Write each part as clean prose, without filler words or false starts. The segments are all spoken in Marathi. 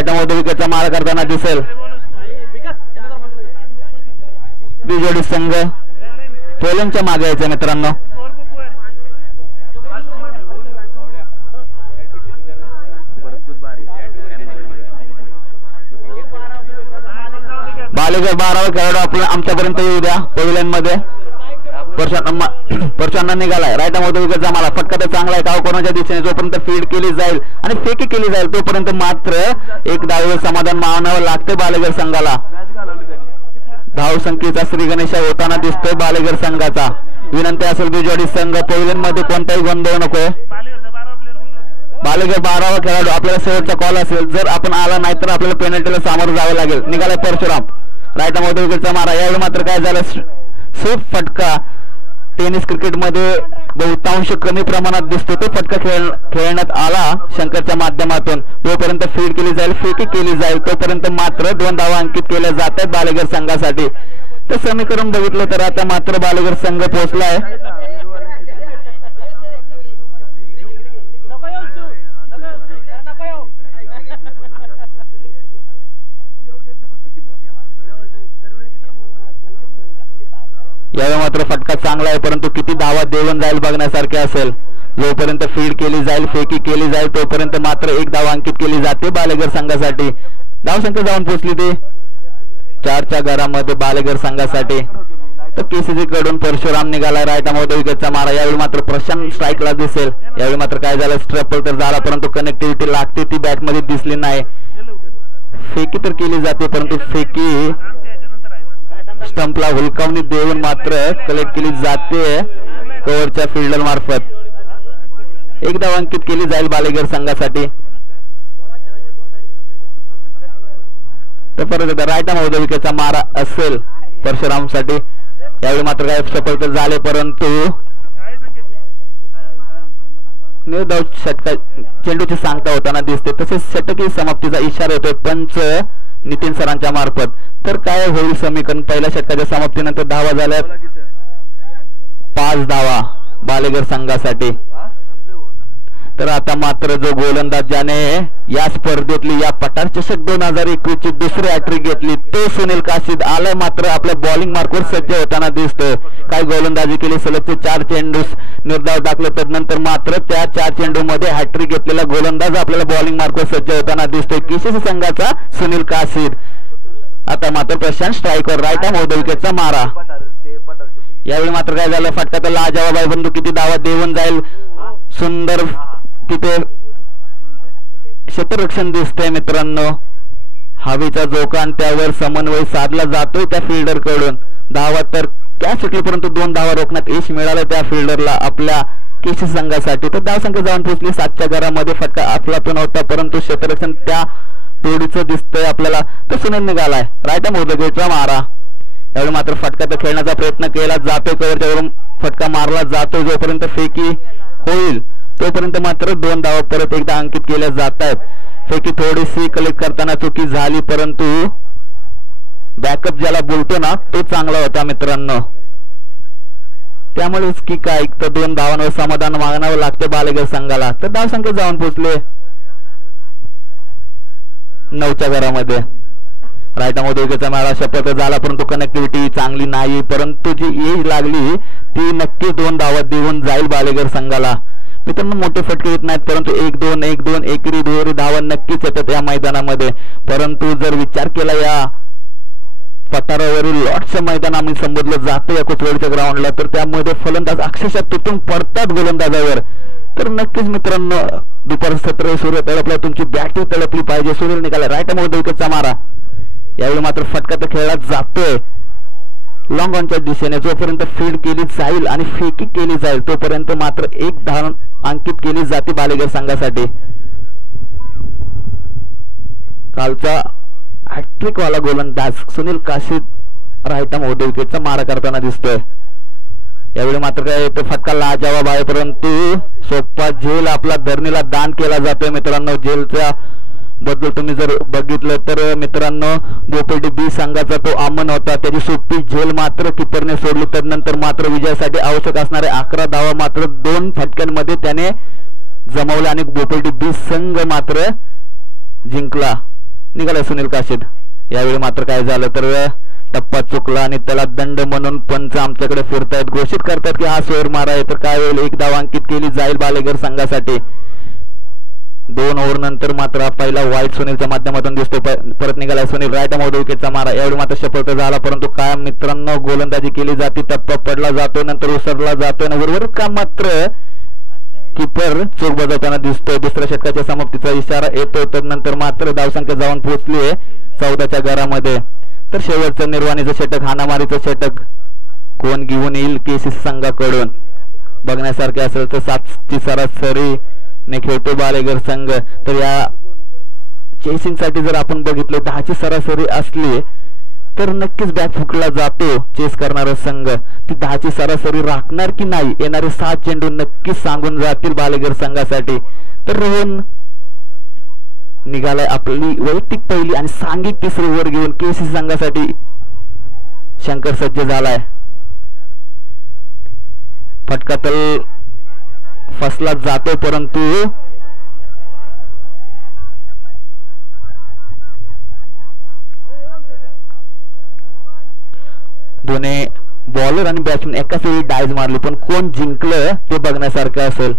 राईट मध्ये विकेटचा मारा करताना दिसेल बीजेडी संघ. पोलंडच्या मागे यायचे मित्रांनो. बालेगर 12वा खेळाडू आपल्या आमच्यापर्यंत येऊ द्या पवेलियन मध्ये. परशांना निघालाय राईट मध्ये विकेटचा मारा. फटका तर चांगला आहे. धाव कोणाच्या दिशेने जोपर्यंत फीड केली जाईल आणि फेकी केली जाईल तोपर्यंत मात्र एक धावेवर समाधान मानावं लागते बालेगर संघाला. धाव संख्येचा श्री गणेश होताना दिसतोय बालेगर संघाचा. विनंती असेल बीजेडी संघ पवेलियन मध्ये कोणताही गोंधळ नको. बालेगर 12वा खेळाडू आपल्याला शेवटचा कॉल असेल. जर आपण आला नाही तर आपल्याला पेनल्टीला सामोरं जावं लागेल. निघालाय परशुराम राईट मध्ये विकेटचा मारा. यावेळी मात्र काय झालं सेफ फटका. टेनिस क्रिकेट मध्ये बहुतांश कमी प्रमाणात दिसतो तो फटका खेळण्यात आला शंकरच्या माध्यमातून. जोपर्यंत फीड केली जाईल फेकी केली जाईल तोपर्यंत मात्र 2 धावा अंकित केल्या जात आहेत बालेगर संघासाठी. तर समीकरण बघितलं तर आता मात्र बालेगर संघ पोहोचलाय. यावेळी मात्र फटका चांगला आहे परंतु किती धावा देऊन जाईल बघण्यासारखे असेल. जोपर्यंत फीड केली जाईल फेकी केली जाईल तोपर्यंत मात्र 1 धाव अंकित केली जाते बालेगर संघासाठी. धावसंख्या जाऊन पोहोचली ती 4च्या घरामध्ये बालेगर संघासाठी. तर केसीजी कडून परशुराम निघाला राईट मध्ये विकेटचा मारा. यावेळी मात्र प्रशांत स्ट्राईकला दिसेल. यावेळी मात्र काय झालं स्ट्रपल तर झाला परंतु कनेक्टिव्हिटी लागते ती बॅट मध्ये दिसली नाही. फेकी तर केली जाते परंतु फेकी स्टंपला हुलकावणी देऊन मात्र कलेक्ट केली जाते कव्हरच्या फिल्डर मार्फत. 1 धाव अंकित केली जाईल बालेगर संघासाठी. तर परत राईट मध्ये विकेटचा मारा असेल परशुराम साठी. यावेळी मात्र काय सफल तर झाले परंतु निर्धाव षटका चेंडूची सांगता होताना दिसते. तसेच षटकी समाप्तीचा इशारा येतोय पंच नितीन सरांच्या मार्फत. तर काय होईल समीकरण. पहिल्या षटकाच्या समाप्तीनंतर धावा झाल्यात 5 धावा बालेगर संघासाठी. तर आता मात्र जो गोलंदाज ज्याने या स्पर्धेतली या पठार चषक 2021 ची दुसरी हॅट्रिक घेतली तो सुनील काशीद आलाय मात्र आपल्या बॉलिंग मार्कवर सज्ज होताना दिसतोय. काय गोलंदाजी केली सलगचे 4 चेंडू निर्धाव टाकले तदनंतर मात्र त्या 4 चेंडू मध्ये हॅट्रिक घेतलेला गोलंदाज आपल्याला बॉलिंग मार्कवर सज्ज होताना दिसतोय केसीसी संघाचा सुनील काशीद. आता मात्र प्रशांत स्ट्राईकवर राईट मध्ये विकेटचा मारा. यावेळी मात्र काय झालं फटका तर लाजवाब आहे बंधू किती धावा देऊन जाईल. सुंदर तिथे क्षेत्ररक्षण दिसतंय मित्रांनो. हवेचा झोका आणि त्यावर समन्वय साधला जातोय त्या फिल्डर कडून. धावा तर कॅच सुटली परंतु 2 धावा रोखण्यात यश मिळालं त्या फिल्डरला आपल्या केसी संघासाठी. तर धावसंख्या जाऊन पोहोचली 7च्या घरामध्ये. फटका आपलातून होता परंतु क्षेत्ररक्षण त्या तोडीचं दिसतंय आपल्याला. तर सुनील निघालाय राईट मध्ये विकेटचा मारा. यावेळी मात्र फटका तर खेळण्याचा प्रयत्न केला जातोय कव्हरच्यावरून फटका मारला जातोय. जोपर्यंत फेकी होईल तोपर्यंत मात्र 2 धावा परत एकदा अंकित केल्या जात आहेत. फेकी थोडीशी कलेक्ट करताना चुकी झाली परंतु बॅकअप ज्याला बोलतो ना तो चांगला होता मित्रांनो. त्यामुळेच की काय तर 2 धावांवर समाधान मागणावं लागते बालेगर संघाला. तर धावसंख्या जाऊन पोहोचले 9च्या घरामध्ये. राईट मध्ये विकेटचा मारा शपथ झाला परंतु कनेक्टिव्हिटी चांगली नाही परंतु जी येईल लागली ती नक्की 2 धावा देऊन जाईल बालेगर संघाला. मित्रांनो मोठे फटके येत नाहीत परंतु 1-2 1-2 एकरी दुहेरी धावा नक्कीच येतात या मैदानामध्ये. परंतु जर विचार केला या पठारावरील लॉर्ड्सचं मैदान आम्ही संबोधलं जातं या कोथवडच्या ग्राउंडला तर त्यामध्ये फलंदाज अक्षरशः तुटून पडतात गोलंदाजावर. तर नक्कीच मित्रांनो दुपार सत्र सूर्य तळपला तुमची बॅटिंग तळपली पाहिजे. सुनील निघाला राईट मध्ये विकेटचा मारा. यावेळी मात्र फटका तर खेळला जातोय लॉंग ऑनच्या दिशेने. जोपर्यंत फील्ड केली जाईल आणि फेकी केली जाईल तोपर्यंत मात्र 1 धाव अंकित केली जाते बालेगर संघासाठी. कालचा हॅट्रिक वाला गोलंदाज सुनील काशीद राईट मध्ये विकेटचा मारा करताना दिसतोय. यावेळी मात्र काय तो फटका लाजवाब आहे परंतु सोप्पा झेल आपला धरणीला दान केला जातोय मित्रांनो. झेलच्या बद्दल तुम्ही जर बघितलं तर मित्रांनो बोपेडी बी संघाचा तो अमन होता. त्याची सोपी झेल मात्र किपरने सोडली तदनंतर मात्र विजयासाठी आवश्यक असणारे 11 धावा मात्र 2 फटक्यांमध्ये त्याने जमवले आणि बोपेडी बी संघ मात्र जिंकला. निघाला सुनील काशीद. यावेळी मात्र काय झालं तर टप्पा चुकला आणि त्याला दंड म्हणून पंच आमच्याकडे फिरतायत, घोषित करतात की हा सोयर मारा आहे. तर काय होईल, एक धाव अंकित केली जाईल बालेगर संघासाठी. 2 ओव्हर नंतर मात्र पहिला वाईट सुनीलच्या माध्यमातून दिसतो. परत निघाला सुनील, राईट मोड विकेटचा मारा. यावेळी मात्र सफल झाला, परंतु काय मित्रांनो गोलंदाजी केली जाते, टप्पा पडला जातोय, नंतर उसरला जातोय आणि उर्वरित काम मात्र कीपर चूक बजावताना दिसतोय. दुसऱ्या षटकाच्या समाप्तीचा इशारा येतोय. तर नंतर मात्र धावसंख्या जाऊन पोहोचली 14च्या घरामध्ये. तर शेवटचं निर्वाणीचं षटक, हाणामारीचं षटक कोण घेऊन येईल केसीसी संघाकडून बघण्यासारखे असेल तर 7ची सरासरी ने खेळतो बालेगर संघ. तर या चेसिंग साठी जर आपण बघितलं 10ची सरासरी असली तर नक्कीच बॅट फुकला जातो चेस करणारा संघ. ती 10ची सरासरी राखणार की नाही येणारे 7 चेंडू नक्कीच सांगून जातील बालेगर संघासाठी. तर रोहन निघालाय आपली वैयक्तिक पहिली आणि सांघिक तिसरी ओव्हर घेऊन केसीसी संघासाठी. शंकर सज्ज झालाय, फटका तल फसला जातो, परंतु दोन्ही बॉलर आणि बॅट्समॅन एकाच वेळी डायज मारली, पण कोण जिंकलं ते बघण्यासारखं असेल.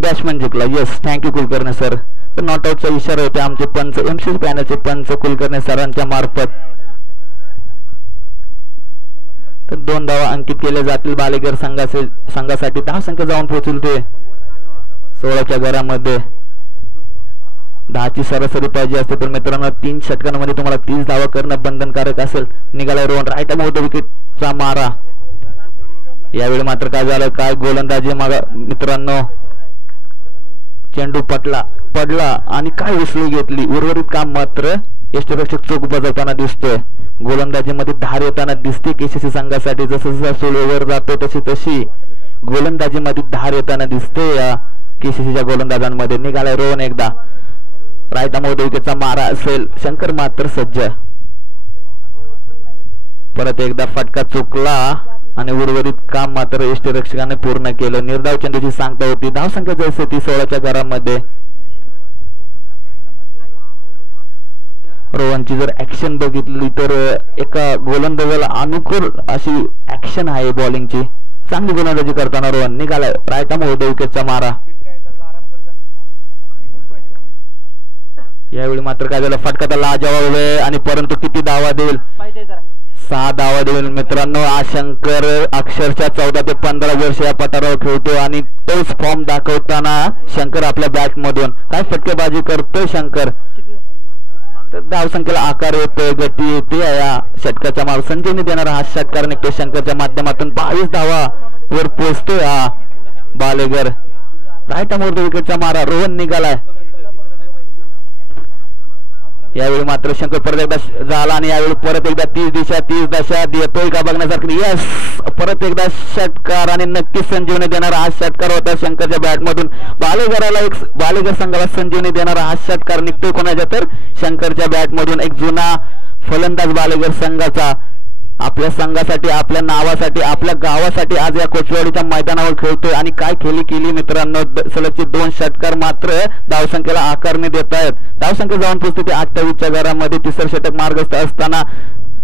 बॅट्समॅन जिंकला. Yes, thank you Kulkarni sir. तर नॉट आउटचा इशारा होते आमचे पंच, एमसीसी पॅनलचे पंच कुलकर्णी सरांच्या मार्फत. तर 2 धावा अंकित केले जातील बालेगर संघासाठी. धावसंख्या जाऊन पोहोचेल ते 16च्या घरामध्ये. 10ची सरासरी पाहिजे असते तर मित्रांनो 3 षटकांमध्ये तुम्हाला 30 धावा करणं बंधनकारक असेल. निघाला रोहन, राईट मोड विकेटचा मारा. यावेळी मात्र काय झालं, काय गोलंदाजी मित्रांनो, चेंडू पडला आणि काय उचलू घेतली. उर्वरित काम मात्र यष्टीरक्षक चूक बजावताना दिसतोय. गोलंदाजीमध्ये धार येताना दिसते केसीसी संघासाठी. जसं जसं सोळीवर जातो तशी गोलंदाजीमध्ये धार येताना दिसते या केसीसीच्या गोलंदाजांमध्ये. निघालाय रोहन एकदा, राईट मोड विकेटचा मारा असेल. शंकर मात्र सज्ज. परत एकदा फटका चुकला आणि उर्वरित काम मात्र यष्टीरक्षकाने पूर्ण केलं. निर्धाव चेंडूची सांगता होती. धावसंख्या जैसे ती 16च्या घरामध्ये. रोहनची जर ऍक्शन बघितली तर एका गोलंदाजाला अनुकूल अशी ऍक्शन आहे बॉलिंगची. चांगली गोलंदाजी करताना रोहन. निघाला राईट मोड विकेटचा मारा. यावेळी मात्र काय झालं, फटका तर लाजवाब आहे आणि परंतु किती धावा देईल, 6 धावा देईल मित्रांनो. हा शंकर अक्षरशः 14 ते 15 वर्ष या पटारावर खेळतो आणि तोच फॉर्म दाखवताना शंकर आपल्या बॅट मधून काय फटकेबाजी करतोय शंकर. तर धावसंख्येला आकार येतोय, गती येते. या षटकाच्या मार संजीवनी देणारा हा षटकार निघतो शंकरच्या माध्यमातून. 22 धावा वर पोहोचतोय हा बालेगर. राईट मोड विकेटचा मारा. रोहन निघालाय. यावेळी मात्र शंकर परत एकदा झाला आणि यावेळी परत एकदा 30 दशा देतोय का बघण्यासारखं. यस, परत एकदा षटकार आणि नक्कीच संजीवनी देणारा हा षटकार होता शंकरच्या बॅट मधून. बालेगर संघाला संजीवनी देणारा हा षटकार निघतोय कोणाच्या तर शंकरच्या बॅट मधून. एक जुना फलंदाज बालेगर संघाचा आपल्या संघासाठी, आपल्या नावासाठी, आपल्या गावासाठी आज या कोचवाडीच्या मैदानावर खेळतोय आणि काय खेळी केली मित्रांनो. सलगचे 2 षटकार मात्र धावसंख्येला आकारणे देत आहेत. धावसंख्या जाऊन पोहोचते ते 28च्या घरामध्ये. तिसरं षटक मार्गस्थ असताना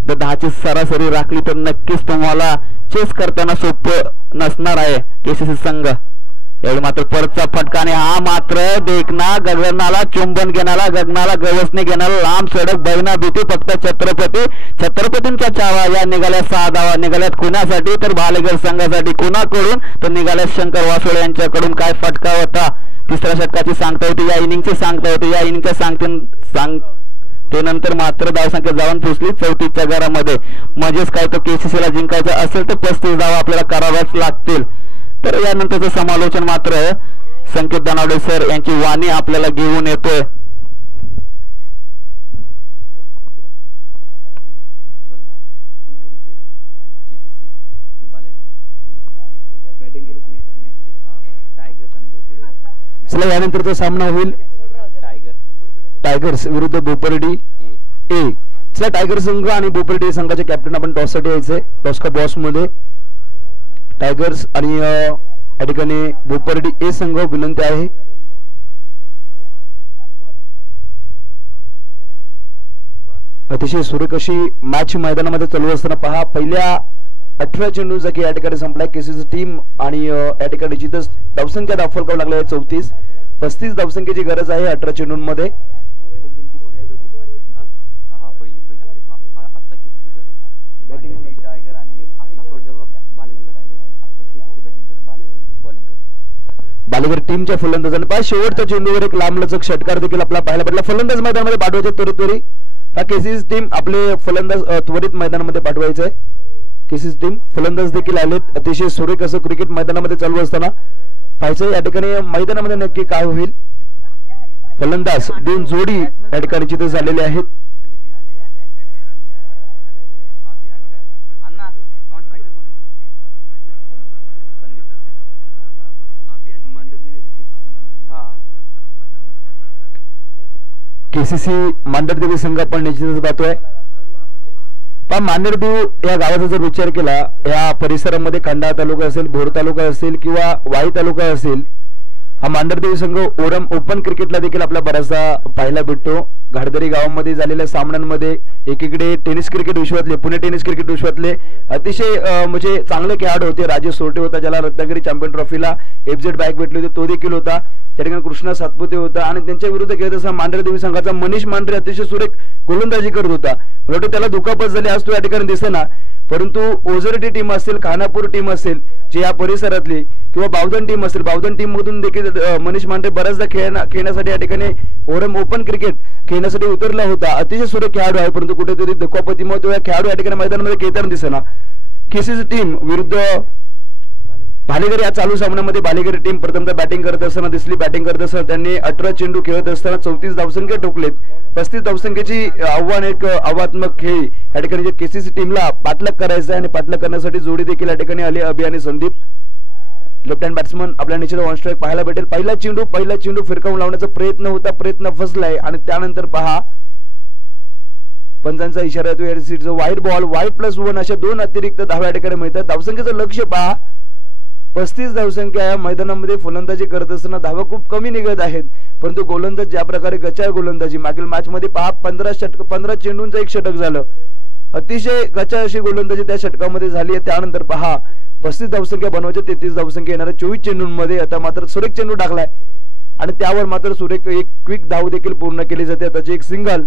तर 10ची सरासरी राखली तर नक्कीच तुम्हाला चेस करताना सोपं नसणार आहे केसीसी संघ. यावेळी मात्र परतचा फटका आणि हा मात्र देखना गगनाला चुंबन घेणारा, गगनाला गवसणी घेणारा लांब सडक बहिना भीती फक्त छत्रपतींचा चावा. या निघाल्या 6 धावा. निघाल्यात कुणासाठी तर बालेगर संघासाठी. कुणाकडून तर निघाल्या शंकर वासोळे यांच्याकडून. काय फटका होता, तिसऱ्या षटकाची सांगता होती, या इनिंगची सांगता होती. या इनिंगच्या ते नंतर मात्र धावसंख्या जाऊन पोहोचली 34च्या घरामध्ये. म्हणजेच काय तो केसीसीला जिंकायचं असेल तर 35 धावा आपल्याला कराव्याच लागतील. तर यानंतरचं समालोचन मात्र संकेत दानावडे सर यांची वाणी आपल्याला घेऊन येतोय. चला यानंतरचा सामना होईल टायगर्स विरुद्ध बोपर्डी ए. चला टायगर संघ आणि बोपर्डी संघाचे कॅप्टन आपण टॉस साठी यायचंय. टॉस का बॉस मध्ये टायगर्स आणि या ठिकाणी बोपर्डी ए संघ विनंती आहे. अतिशय सुरेख अशी मॅच मैदानामध्ये चालू असताना पहा पहिल्या 18 चेंडूचा की या ठिकाणी संपलाय केसीसी टीम आणि या ठिकाणी जिथं धावसंख्या दाखल लागली आहे 34-35 धावसंख्येची गरज आहे 18 चेंडूंमध्ये. बालेकर टीमच्या फलंदाजांनी पहा शेवटच्या चेंडूवर एक लांबलचक षटकार देखील आपला पाहायला भेटला. फलंदाज मैदानामध्ये पाठवायचे त्वरित हा केसीसी टीम आपले फलंदाज त्वरित मैदानामध्ये पाठवायचे आहे. केसीसी टीम फलंदाज देखील आलेत. अतिशय सुरेख असं क्रिकेट मैदानामध्ये चालू असताना पाहायचं या ठिकाणी मैदानामध्ये नक्की काय होईल. फलंदाज 2 जोडी या ठिकाणी चित्र झालेले आहेत. केसीसी मांढरदेवी संघ आपण निश्चितच पाहतोय. पण मांढरदेव या गावाचा जर विचार केला या परिसरामध्ये खंडाळा तालुका असेल, भोर तालुका असेल किंवा वाई तालुका असेल, हा मांढरदेवी संघ ओपन क्रिकेटला देखील आपला बराचसा पाहायला भेटतो. घाडदरी गावामध्ये झालेल्या सामन्यांमध्ये एकीकडे टेनिस क्रिकेट विश्वातले पुणे टेनिस क्रिकेट विश्वातले अतिशय म्हणजे चांगले खेळाडू होते. राजेश सोरटे होता ज्याला रत्नागिरी चॅम्पियन ट्रॉफीला FZ बॅग भेटली होती, तो देखील होता. त्या ठिकाणी कृष्णा सातपुते होता आणि त्यांच्या विरुद्ध खेळत असताना मांढरदेवी संघाचा मनीष मांढरे अतिशय सुरेख गोलंदाजी करत होता. मला त्याला दुखापत झाली आज तो या ठिकाणी दिसेना, परंतु ओझरटी टीम असेल, खानापूर टीम असेल, जे या परिसरातली किंवा बावधन टीम असेल, बावधन टीम मधून देखील मनीष मांढरे बऱ्याचदा खेळण्यासाठी या ठिकाणी ओपन क्रिकेट खेळण्यासाठी उतरला होता. अतिशय सुरेख खेळाडू आहे, परंतु कुठेतरी दुखापतीमुळे तो या खेळाडू या ठिकाणी मैदानामध्ये खेळताना दिसेना. केसीसी टीम विरुद्ध भालेकर या चालू सामन्यामध्ये भालेकर टीम प्रथमतः बॅटिंग करत असताना दिसली. बॅटिंग करत असताना त्यांनी 18 चेंडू खेळत असताना 34 धावसंख्या ठोकलेत. 35 धावसंख्येची आव्हानात्मक खेळी या ठिकाणी केसीसी टीमला पाठलाग करायचा आहे आणि पाठलाग करण्यासाठी जोडी देखील या ठिकाणी आली अभि आणि संदीप. लेफ्ट हँड बॅट्समन आपल्या निश्चित ऑन स्ट्राईक पाहायला भेटेल. पहिला चेंडू फिरकावून लावण्याचा प्रयत्न होता, प्रयत्न फसलाय आणि त्यानंतर पहा पंचांचा इशारा येतो. वाईड बॉल, वाईड+1 अशा 2 अतिरिक्त धावा या ठिकाणी मिळतात. धावसंख्येचं लक्ष पहा 35 धावसंख्या या मैदानामध्ये फलंदाजी करत असताना धावा खूप कमी निघत आहेत, परंतु गोलंदाज ज्या प्रकारे गचाळ गोलंदाजी मागील मॅच मध्ये पहा 15 चेंडूंचं एक षटक झालं. अतिशय गचाळ अशी गोलंदाजी त्या षटकामध्ये झाली आहे. त्यानंतर पहा 35 धावसंख्या बनवायच्या 33 धावसंख्या येणाऱ्या 24 चेंडूंमध्ये आता मात्र सुरेख चेंडू टाकलाय आणि त्यावर मात्र सुरेख एक क्विक धाव देखील पूर्ण केली जाते. त्याची एक सिंगल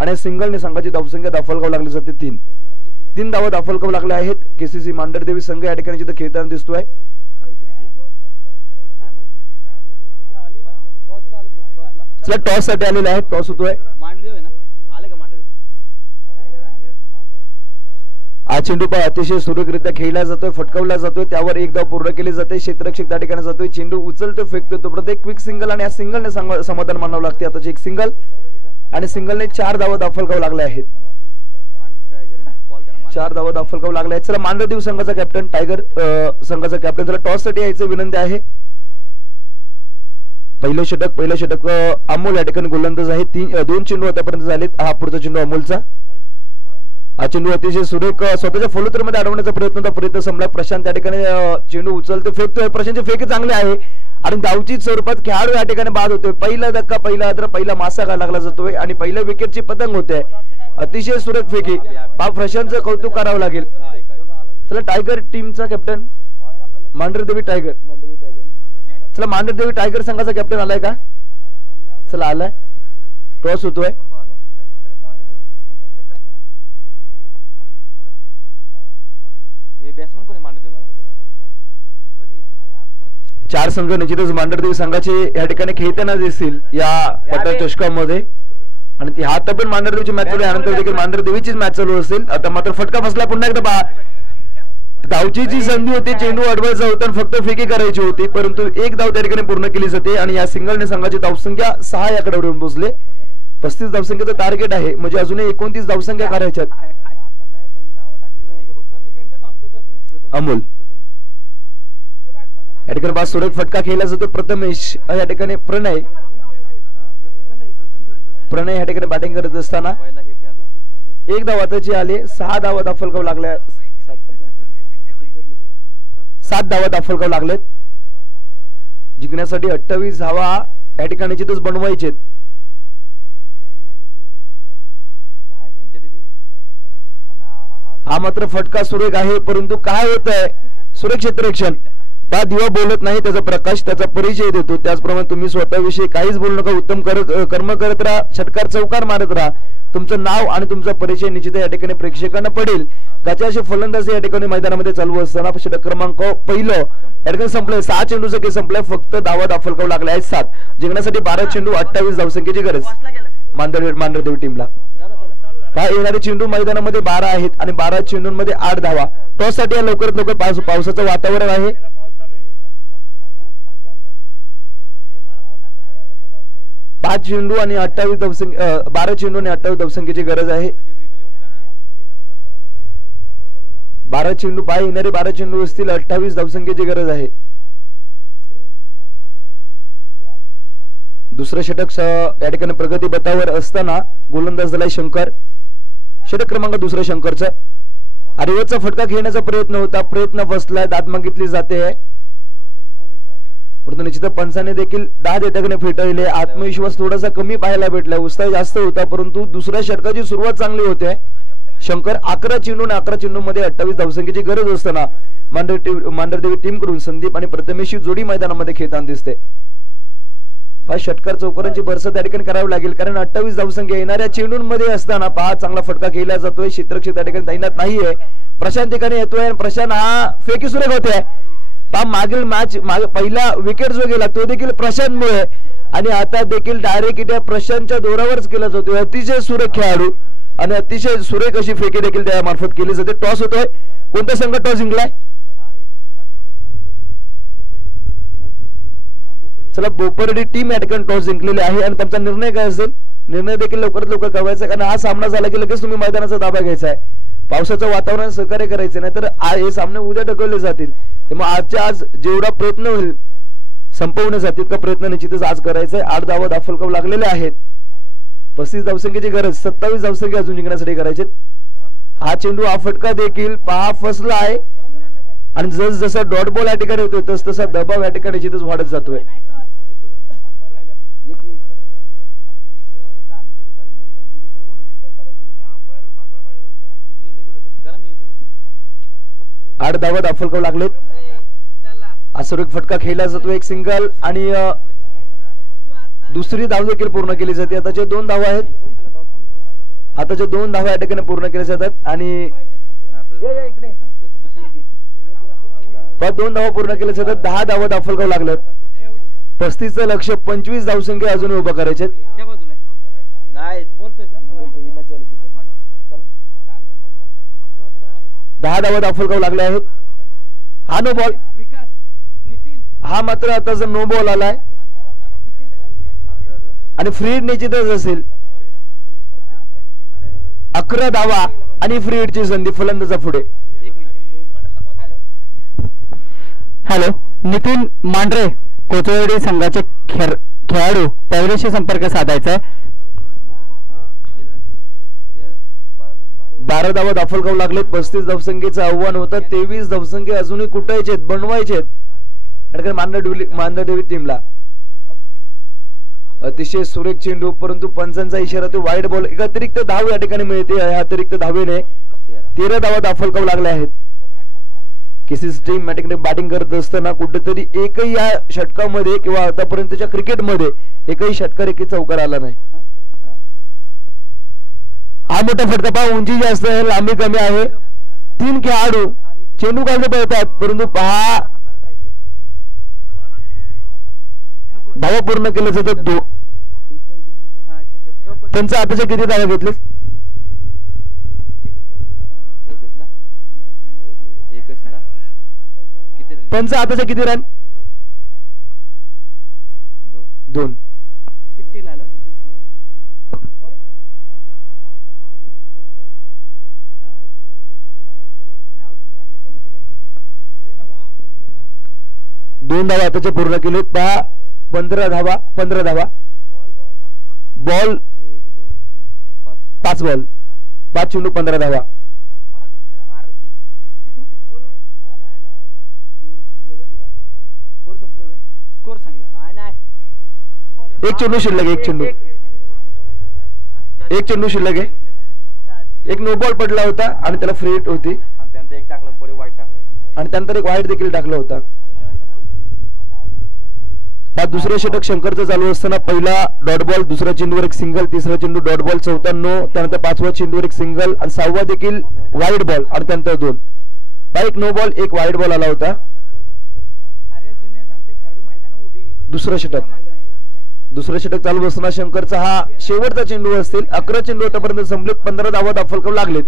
आणि सिंगलने संघाची धावसंख्या दाफलकाव लागली जाते. 3 धावा दाफलकाव लागल्या आहेत. केसीसी मांढरदेवी संघ या ठिकाणी जिथे खेळताना दिसतोय. टॉस साठी आलेला आहे. टॉस होतोय. हा चेंडू अतिशय सुरेखरित्या खेळला जातोय, फटकावला जातोय, त्यावर एक धाव पूर्ण केली जाते. क्षेत्ररक्षक त्या ठिकाणी जातोय, चेंडू उचलतो, फेकतो. तो प्रत्येक क्विक सिंगल आणि या सिंगलने समाधान मानावं लागते. आताची एक सिंगल आणि सिंगलने 4 धावा दाफलकाव लागल्या आहेत. 4 धावा दाफलकाव लागल्या आहेत. चला मांढरदेव संघाचा कॅप्टन टायगर संघाचा कॅप्टन त्याला टॉस साठी यायचं विनंती आहे. पहिलं षटक अमोल या ठिकाणी गोलंदाज आहे. 2 चेंडू आतापर्यंत झालेत. हा पुढचा चेंडू अमोलचा. हा चेंडू अतिशय सुरेख स्वतःच्या फॉलोथ्रोमध्ये अडवण्याचा प्रयत्न संपला. प्रशांत त्या ठिकाणी चेंडू उचलतो, फेकतोय. प्रशांतचे फेक चांगले आहे आणि धावची स्वरूपात खेळाडू या ठिकाणी बाद होतोय. पहिला धक्का, पहिला आदर, पहिला मासा लागला जातोय आणि पहिल्या विकेटची पतंग होते. अतिशय सुरेख फेकी. प्रशांतचं कौतुक करावं लागेल. चला टायगर टीमचा कॅप्टन मांढरदेवी टायगर. चला मांढरदेवी टायगर संघाचा कॅप्टन आलाय का? चला आलाय. टॉस होतोय. चार संघ निश्चितच मांढरदेवी संघाचे या ठिकाणी खेळताना दिसतील या पट्टा चषकामध्ये आणि हा पण मांढरदेवीची मॅच चालू यानंतर देखील मांढरदेवीचीच मॅच चालू असेल. आता मात्र फटका फसला. पुन्हा एकदा पहा धावची जी संधी होती, चेंडू अडवायचा होता, फक्त फेकी करायची होती, परंतु एक धाव त्या ठिकाणी पूर्ण केली जाते आणि या सिंगलने संघाची धावसंख्या 6 या आकड्यावर येऊन पोहोचले. 35 धावसंख्येचं टार्गेट आहे, म्हणजे अजूनही 29 धावसंख्या करायच्यात. अमोल या ठिकाणी बा सुरेख फटका खेळला जातो. प्रथमेश या ठिकाणी प्रणय या ठिकाणी बॅटिंग करत असताना एक धाव आताची आले. 6 धावा दाफलकाव लागल्या. 7 धावा दाफलकाव लागलेत. जिंकण्यासाठी 28 धावा या ठिकाणी जिथंच बनवायचे. हा मात्र फटका सुरेख आहे, परंतु काय होत आहे सुरेख क्षेत्ररक्षण हा दिवा बोलत नाही, त्याचा प्रकाश त्याचा परिचय देतो. त्याचप्रमाणे तुम्ही स्वतःविषयी काहीच बोलू नका, उत्तम कर्म करत राहा, षटकार चौकार मारत राहा. तुमचं नाव आणि तुमचा परिचय निश्चित या ठिकाणी प्रेक्षकांना पडेल. गजाशी फलंदाजी या ठिकाणी मैदानामध्ये चालू असताना षटक क्रमांक पहिलं या ठिकाणी संपलंय. 6 चेंडूचं खेळ संपलाय, फक्त धावा दाखल लागले आहेत 7. जिंकण्यासाठी 12 चेंडू 28 धावसंख्येची गरज मांढरदेवी टीमला. पहा येणारे चेंडू मैदानामध्ये 12 आहेत आणि 12 चेंडूंमध्ये 8 धावा. टॉस साठी लवकरात लवकर पावसाचं वातावरण आहे. 5 चेंडू आणि 28 धावसंख्या 12 चेंडू आणि 28 धावसंख्येची गरज आहे. 12 चेंडू पाय येणारे 12 चेंडू असतील, 28 धावसंख्येची गरज आहे. दुसरं षटक या ठिकाणी प्रगती बतावर असताना गोलंदाज झालाय शंकर. षटक क्रमांक दुसरं शंकरचा अरिवतचा फटका खेळण्याचा प्रयत्न होता, प्रयत्न फसलाय, दाद मागितली जाते आहे. परंतु निश्चित पंचाने देखील दाद या ठिकाणी फेटाळले. आत्मविश्वास थोडासा कमी पाहायला भेटला, उत्साह जास्त होता, परंतु दुसऱ्या षटकाची सुरुवात चांगली होते. शंकर 11 चेंडू आणि 11 चेंडू मध्ये 28 धावसंख्येची गरज असताना मांढरदेवी टीम कडून संदीप आणि प्रथमेशची जोडी मैदानामध्ये खेळताना दिसते. 5 षटकार चौकारांची भरसत त्या ठिकाणी करावी लागेल, कारण 28 धावसंख्या येणाऱ्या चेंडूंमध्ये असताना 5 चांगला फटका खेळला जातोय. क्षेत्ररक्षक त्या ठिकाणी तैनात नाहीये. प्रशांत ठिकाणी येतोय, प्रशांत हा फेकी सुरेख होतोय. मागील मॅच पहिला विकेट जो गेला तो देखील प्रशांतमुळे, आणि आता देखील डायरेक्ट इथे प्रशांतच्या दोरावरच केला जातोय. अतिशय सुरेख खेळाडू आणि अतिशय सुरेख अशी फेकी देखील त्या मार्फत केली जाते. टॉस होतोय, कोणता संघ टॉस जिंकलाय? चला बोपर्डी टीम या ठिकाणी टॉस जिंकलेली आहे आणि त्यांचा निर्णय काय असेल, निर्णय देखील लवकरात लवकर कळवायचा, कारण हा सामना झाला की लगेच तुम्ही मैदानाचा ताबा घ्यायचा आहे. पावसाचं वातावरण सहकार्य करायचं नाही तर हे सामने उद्या ढकलले जातील. त्यामुळे आजच्या आज जेवढा प्रयत्न होईल संपवण्यासाठी का प्रयत्न निश्चितच आज करायचा आहे. 8 धावा दाखल लागलेले आहेत. 35 धावसंख्येची गरज, 27 धावसंख्या अजून जिंकण्यासाठी करायचे. हा चेंडू हा फटका देखील पहा फसला आहे आणि जस जसा डॉट बॉल या ठिकाणी होतोय तस तसा दबाव या ठिकाणी निश्चितच वाढत जातोय. आठ धावा दाखल लागलेत. असुरिक फटका खेळला जातो, एक सिंगल आणि दुसरी धाव देखील पूर्ण केली जाते. आताचे 2 धावा आहेत. आताच्या 2 धावा या ठिकाणी पूर्ण केल्या जातात आणि 2 धावा पूर्ण केल्या जातात. 10 धावा दाखल लागल्यात. 35चं लक्ष 25 धावसंख्या अजून उभा करायचे. 10 धावा दाखल लागले आहेत. हा नो बॉल, हा मात्र आताचा नो बॉल आलाय आणि फ्री हिट निश्चितच असेल. 11 धावा आणि फ्री हिटची संधी फलंदाजा पुढे. हॅलो, नितीन मांढरे कोचवेडी संघाचे खेळाडू पहिल्याशी संपर्क साधायचा आहे. 12 धावा दाखल लागले. 35 धावसंख्येचं आव्हान होतं. 23 धावसंख्या अजूनही कुटायचे बनवायचे मांढरदेवी टीमला. अतिशय सुरेख चेंडू, परंतु पंचांचा इशारा तो वाईड बॉल. एक अतिरिक्त धाव या ठिकाणी मिळते. या अतिरिक्त धावेने 13 धावा दाखल लागल्या आहेत. केसीसी टीम या ठिकाणी बॅटिंग करत असताना कुठेतरी एकही या षटकामध्ये किंवा आतापर्यंतच्या क्रिकेटमध्ये एकही षटकार एकही चौकार आला नाही. हा मोठा फटका पहा, उंची जास्त आहे, लांबी कमी आहे. 3 खेळाडू चेंडू काढले पळतात, परंतु पहा धावा पूर्ण केले जातात. त्यांचा आताच्या किती धावा घेतले? त्यांचा आताच्या किती रन? 2. दोन धावा आताचे पूर्ण केले. 15 धावा बॉल 5 बॉल 5 चेंडू 15 धावा. एक चेंडू शिल्लक आहे. एक नो बॉल पडला होता आणि त्याला फ्री हिट होती आणि त्यानंतर एक टाकलं पुढे वाईट टाकलं आणि त्यानंतर एक वाईट देखील टाकला होता. हा दुसरं षटक शंकरचं चालू असताना पहिला डॉट बॉल, दुसऱ्या चेंडूवर एक सिंगल, तिसरा चेंडू डॉट बॉल, चौथा नो, त्यानंतर पाचवा चेंडूवर एक सिंगल आणि सहावा देखील वाईट बॉल आणि त्यानंतर 2. एक नो बॉल एक वाईट बॉल आला होता. दुसरं षटक चालू असताना शंकरचा हा शेवटचा चेंडू असतील. 11 चेंडू आतापर्यंत संपलेत, 15 धावा दाफलकाव लागलेत.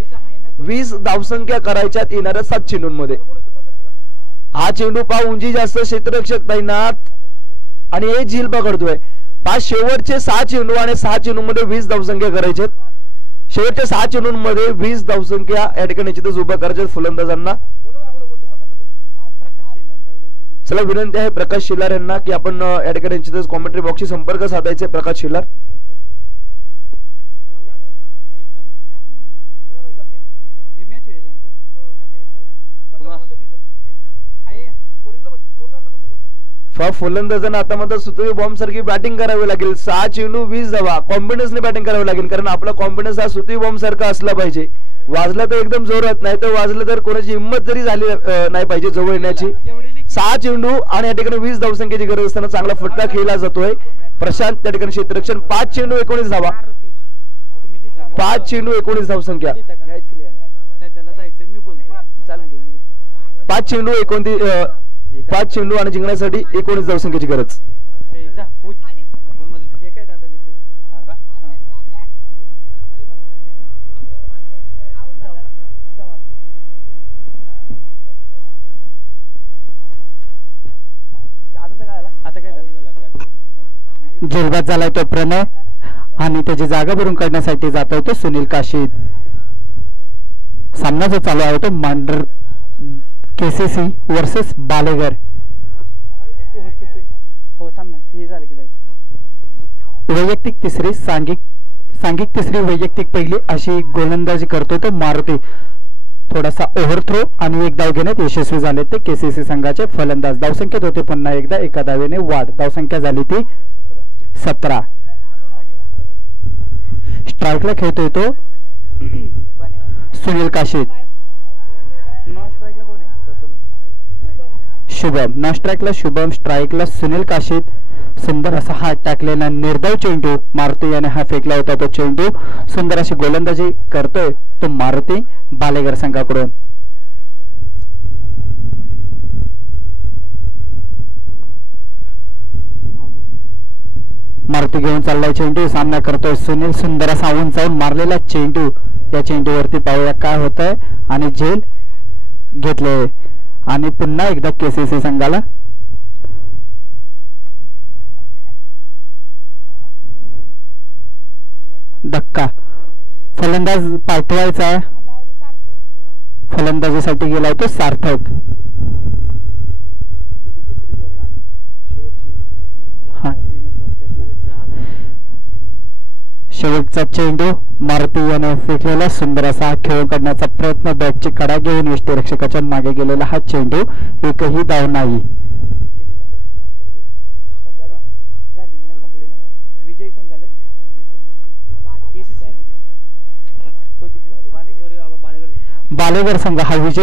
20 धावसंख्या करायच्यात येणाऱ्या 7 चेंडूंमध्ये. हा चेंडू उंची जास्त क्षेत्ररक्षक तैनात आणि हे झील पकडतोय. 5 शेवटचे 6 चेंडू आणि 6 चेंडूमध्ये 20 धावसंख्या करायच्यात. शेवटच्या 6 चेंडूंमध्ये 20 धावसंख्या या ठिकाणी निश्चितच उभ्या करायच्यात फलंदाजांना. चला विनंती आहे प्रकाश शिलार यांना की आपण या ठिकाणी निश्चितच कॉमेंट्री बॉक्सशी संपर्क साधायचे. प्रकाश शिलार. फलंदाजांना आता मात्र सुतवी बॉम्ब सारखी बॅटिंग करावी लागेल. 6 चेंडू 20 धावा कॉन्फिडन्सने बॅटिंग करावी लागेल, कारण आपला कॉन्फिडन्स हा सुतवी बॉम्ब सारखा असला पाहिजे. वाजला तर एकदम जोरात, नाही तर वाजलं तर कोणाची हिंमत जरी झाली नाही पाहिजे जवळ येण्याची. 6 चेंडू आणि या ठिकाणी 20 धावसंख्येची गरज असताना चांगला फटका खेळला जातोय. प्रशांत त्या ठिकाणी क्षेत्ररक्षण. 5 चेंडू 19 धावा. 5 चेंडू 19 धावसंख्या. 5 चेंडू 5 चेंडू आणि जिंकण्यासाठी 19 धावसंख्येची गरज. झेलबाद झालाय तो प्रणय आणि त्याची जागा भरून काढण्यासाठी जातोय तो सुनील काशीद. सामना जो चालू आहे तो मांडर केसीसी वर्सेस बालेगर. वैयक्तिक तिसरी सांघिक तिसरी वैयक्तिक पहिली अशी गोलंदाजी करतोय तो मारुती. थोडासा ओव्हरथ्रो आणि एक धाव घेण्यात यशस्वी झाले ते केसीसी संघाचे फलंदाज. धावसंख्येत होते पुन्हा एकदा एका धावेने वाढ. धावसंख्या झाली ती 17. स्ट्राईकला खेळतोय तो सुनील काशीद. शुभम. नॉन स्ट्राईकला शुभम, स्ट्राईकला सुनील काशीद. सुंदर असा हात टाकलेला निर्धाव चेंडू मारुती याने हा फेकला होता. तो चेंडू सुंदर अशी गोलंदाजी करतोय तो मारुती बालेगर संघाकडून. मारुती घेऊन चाललाय चेंडू. सामना करतोय सुनील. सुंदर असा उंचावून मारलेला चेंडू. या चेंडूवरती पाहूया काय होतंय आणि झेल घेतले आणि पुन्हा एकदा केसीसी संघाला धक्का. फलंदाज पाठवायचा. फलंदाजीसाठी गेलाय तो सार्थक. शेवटचा चेंडू मारुती याने फेकलेला. सुंदर असा खेळून काढण्याचा प्रयत्न. बॅटची कडा घेऊन यष्टीरक्षकाच्या मागे गेलेला हा चेंडू. एकही धाव नाही. बालेगर संघ हा विजय